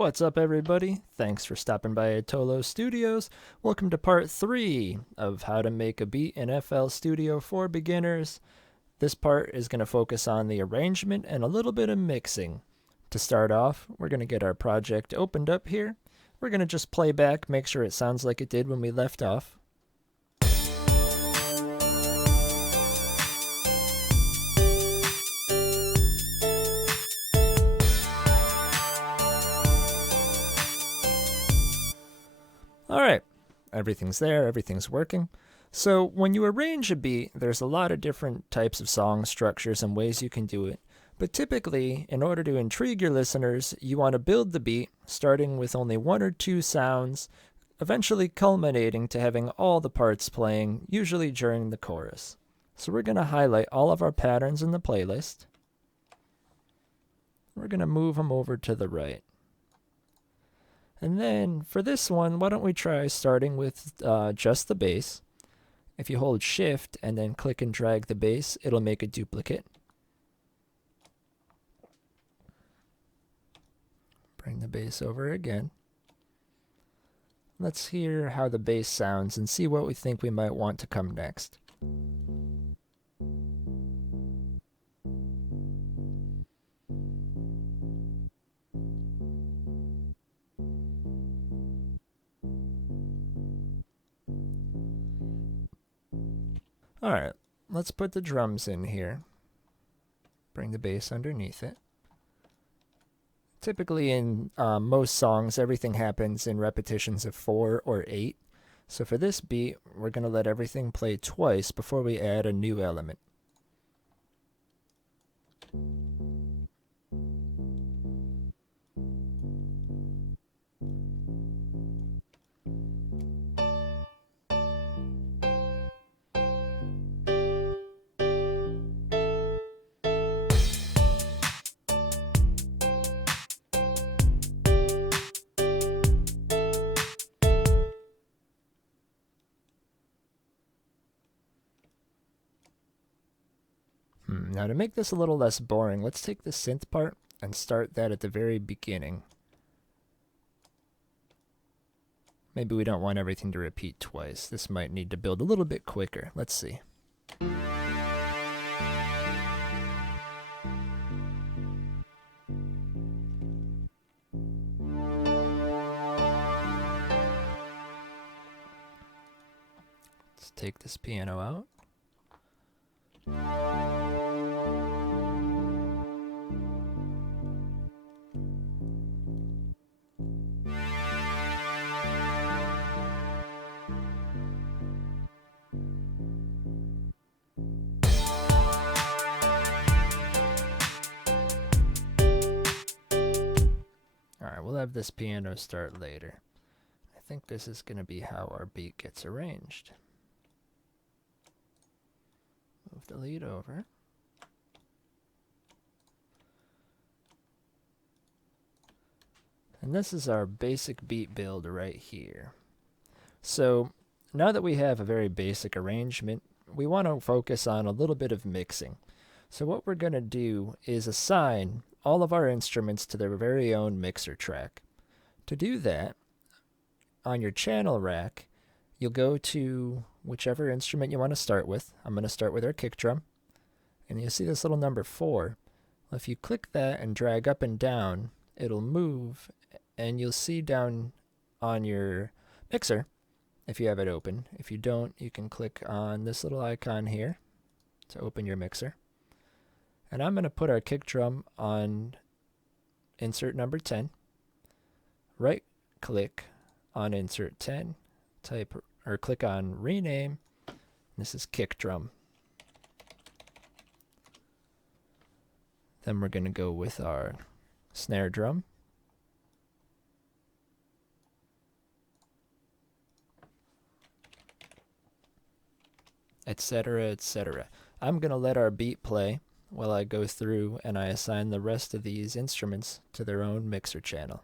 What's up, everybody? Thanks for stopping by Attollo Studios. Welcome to part 3 of how to make a beat in FL Studio for beginners. This part is going to focus on the arrangement and a little bit of mixing. To start off, we're going to get our project opened up here. We're going to just play back, make sure it sounds like it did when we left off. Alright, everything's there, everything's working. So when you arrange a beat, there's a lot of different types of song structures and ways you can do it. But typically, in order to intrigue your listeners, you want to build the beat, starting with only one or two sounds, eventually culminating to having all the parts playing, usually during the chorus. So we're going to highlight all of our patterns in the playlist. We're going to move them over to the right. And then for this one, why don't we try starting with just the bass. If you hold shift and then click and drag the bass, it'll make a duplicate. Bring the bass over again. Let's hear how the bass sounds and see what we think we might want to come next. Alright, let's put the drums in here. Bring the bass underneath it. Typically in most songs, everything happens in repetitions of 4 or 8. So for this beat, we're going to let everything play twice before we add a new element. Now to make this a little less boring, let's take the synth part and start that at the very beginning. Maybe we don't want everything to repeat twice. This might need to build a little bit quicker. Let's see. Let's take this piano out. Alright, we'll have this piano start later. I think this is going to be how our beat gets arranged. Move the lead over. And this is our basic beat build right here. So now that we have a very basic arrangement, we want to focus on a little bit of mixing. So what we're going to do is assign all of our instruments to their very own mixer track. To do that, on your channel rack, you'll go to whichever instrument you want to start with. I'm going to start with our kick drum. And you'll see this little number 4. Well, if you click that and drag up and down, it'll move, and you'll see down on your mixer, if you have it open. If you don't, you can click on this little icon here to open your mixer. And I'm going to put our kick drum on insert number 10. Right click on insert 10. Type or click on rename. This is kick drum. Then we're going to go with our snare drum. Etc., etc. I'm going to let our beat play while I go through and I assign the rest of these instruments to their own mixer channel.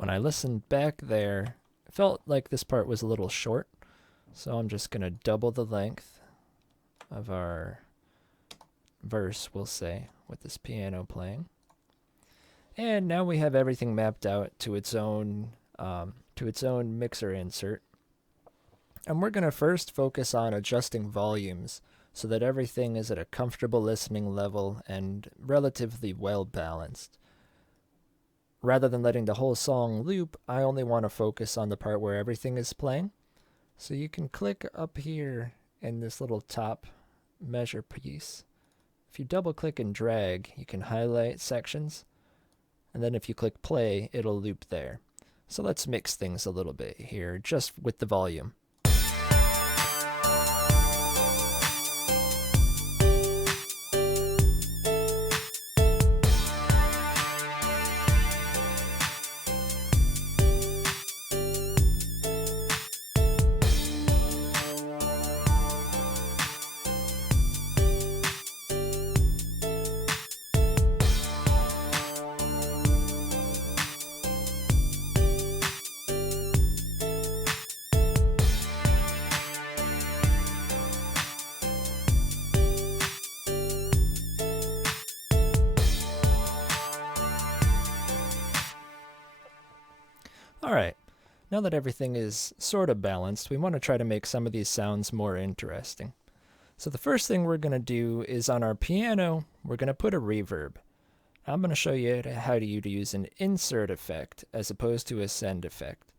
when I listened back there, it felt like this part was a little short. So I'm just going to double the length of our verse, we'll say, with this piano playing. And now we have everything mapped out to its own mixer insert. And we're going to first focus on adjusting volumes so that everything is at a comfortable listening level and relatively well balanced. Rather than letting the whole song loop, I only want to focus on the part where everything is playing. So you can click up here in this little top measure piece. If you double click and drag, you can highlight sections. And then if you click play, it'll loop there. So let's mix things a little bit here, just with the volume. Alright, now that everything is sort of balanced, we want to try to make some of these sounds more interesting. So the first thing we're going to do is on our piano, we're going to put a reverb. I'm going to show you how to use an insert effect as opposed to a send effect.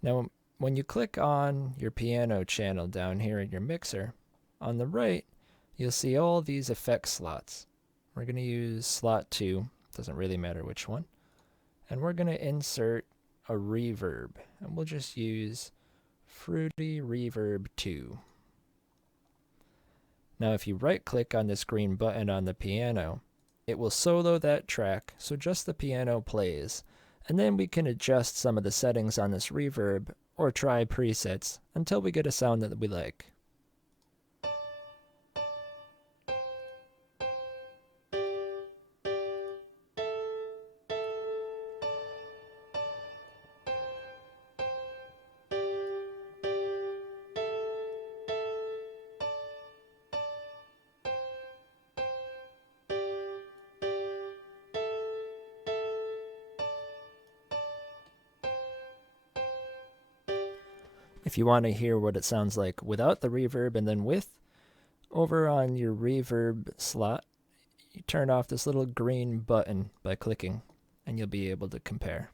Now, when you click on your piano channel down here in your mixer, on the right, you'll see all these effect slots. We're going to use slot 2, doesn't really matter which one, and we're going to insert a reverb, and we'll just use Fruity Reverb 2. Now if you right click on this green button on the piano, it will solo that track so just the piano plays, and then we can adjust some of the settings on this reverb or try presets until we get a sound that we like. If you want to hear what it sounds like without the reverb and then with, over on your reverb slot, you turn off this little green button by clicking, and you'll be able to compare.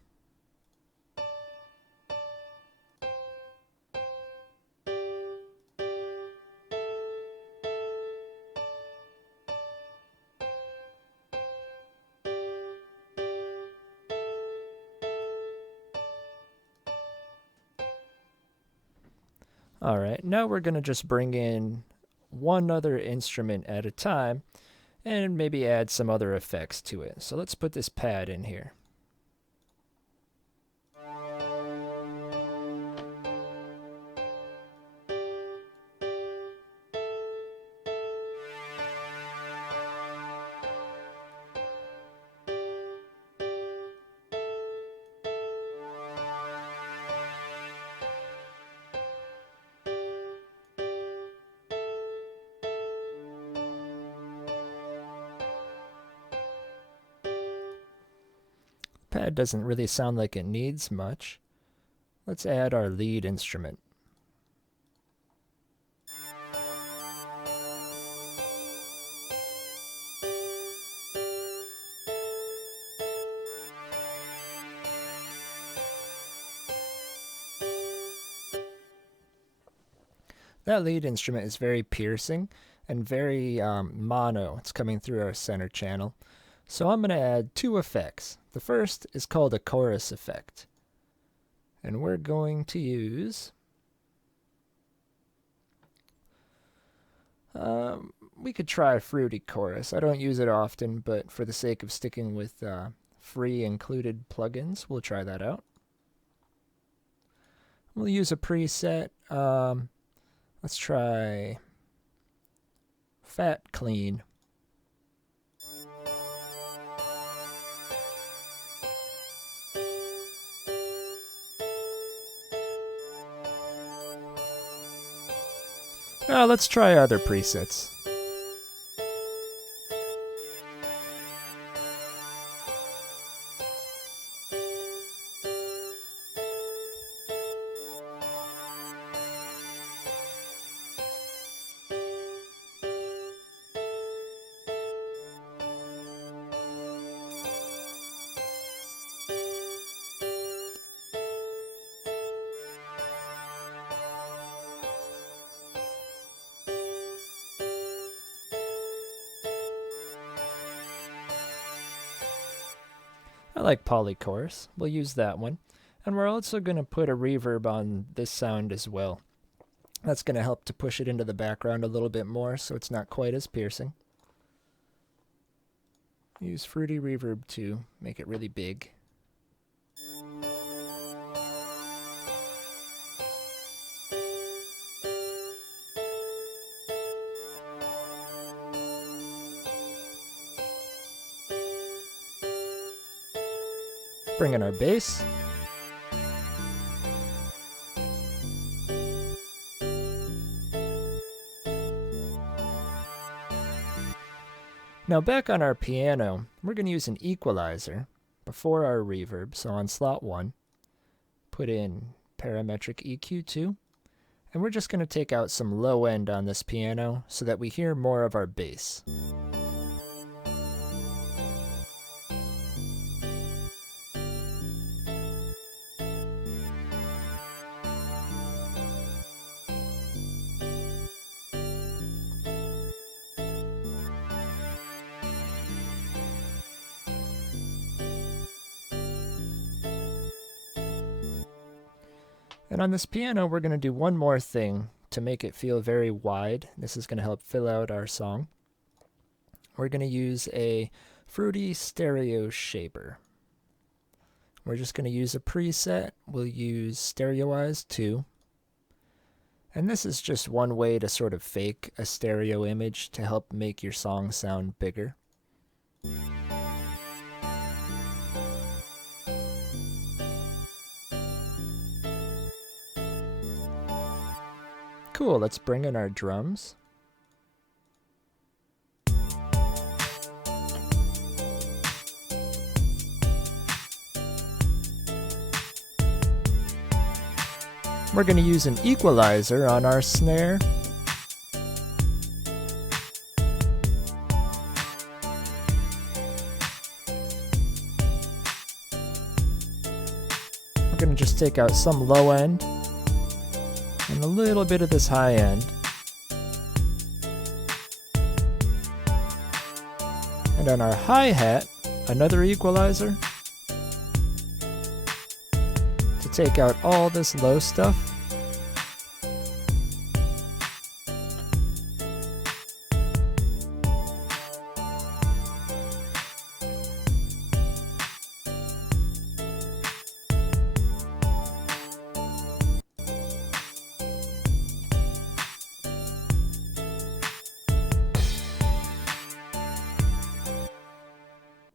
Alright, now we're going to just bring in one other instrument at a time and maybe add some other effects to it. So let's put this pad in here. Pad doesn't really sound like it needs much. Let's add our lead instrument. That lead instrument is very piercing and very mono. It's coming through our center channel. So I'm going to add two effects. The first is called a chorus effect. And we're going to use... we could try a Fruity Chorus. I don't use it often, but for the sake of sticking with free included plugins, we'll try that out. We'll use a preset. Let's try Fat Clean. Let's try other presets. I like polychorus. We'll use that one. And we're also going to put a reverb on this sound as well. That's going to help to push it into the background a little bit more so it's not quite as piercing. Use Fruity Reverb to make it really big. Bring in our bass. Now back on our piano, we're going to use an equalizer before our reverb. So on slot 1, put in parametric EQ2, and we're just going to take out some low end on this piano so that we hear more of our bass. And on this piano, we're going to do one more thing to make it feel very wide. This is going to help fill out our song. We're going to use a Fruity Stereo Shaper. We're just going to use a preset. We'll use Stereoize 2. And this is just one way to sort of fake a stereo image to help make your song sound bigger. Cool, let's bring in our drums. We're going to use an equalizer on our snare. We're going to just take out some low end and a little bit of this high end. And on our hi-hat, another equalizer to take out all this low stuff.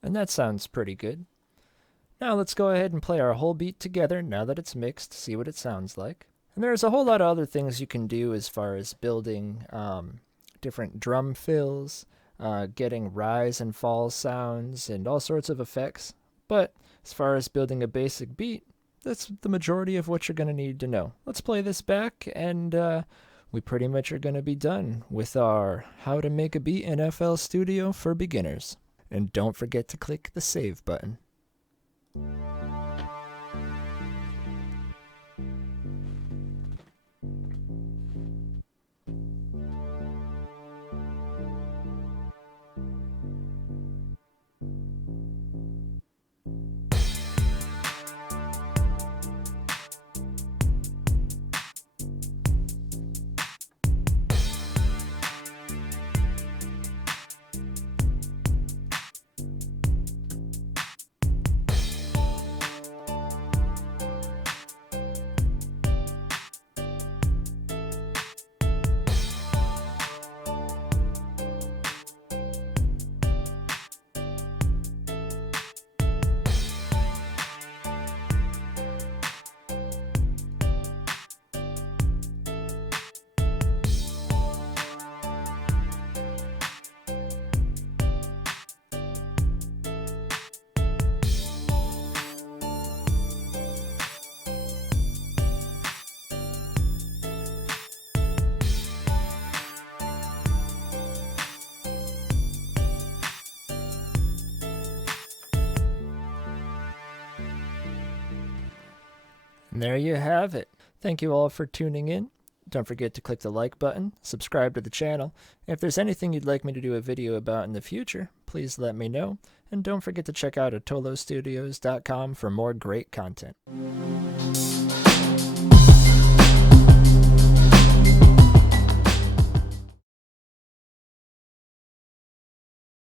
And that sounds pretty good. Now let's go ahead and play our whole beat together now that it's mixed, see what it sounds like. And there's a whole lot of other things you can do as far as building different drum fills, getting rise and fall sounds, and all sorts of effects. But as far as building a basic beat, that's the majority of what you're going to need to know. Let's play this back, and we pretty much are going to be done with our How to Make a Beat in FL Studio for Beginners. And don't forget to click the save button. And there you have it. Thank you all for tuning in. Don't forget to click the like button, subscribe to the channel. If there's anything you'd like me to do a video about in the future, please let me know. And don't forget to check out AttolloStudios.com for more great content.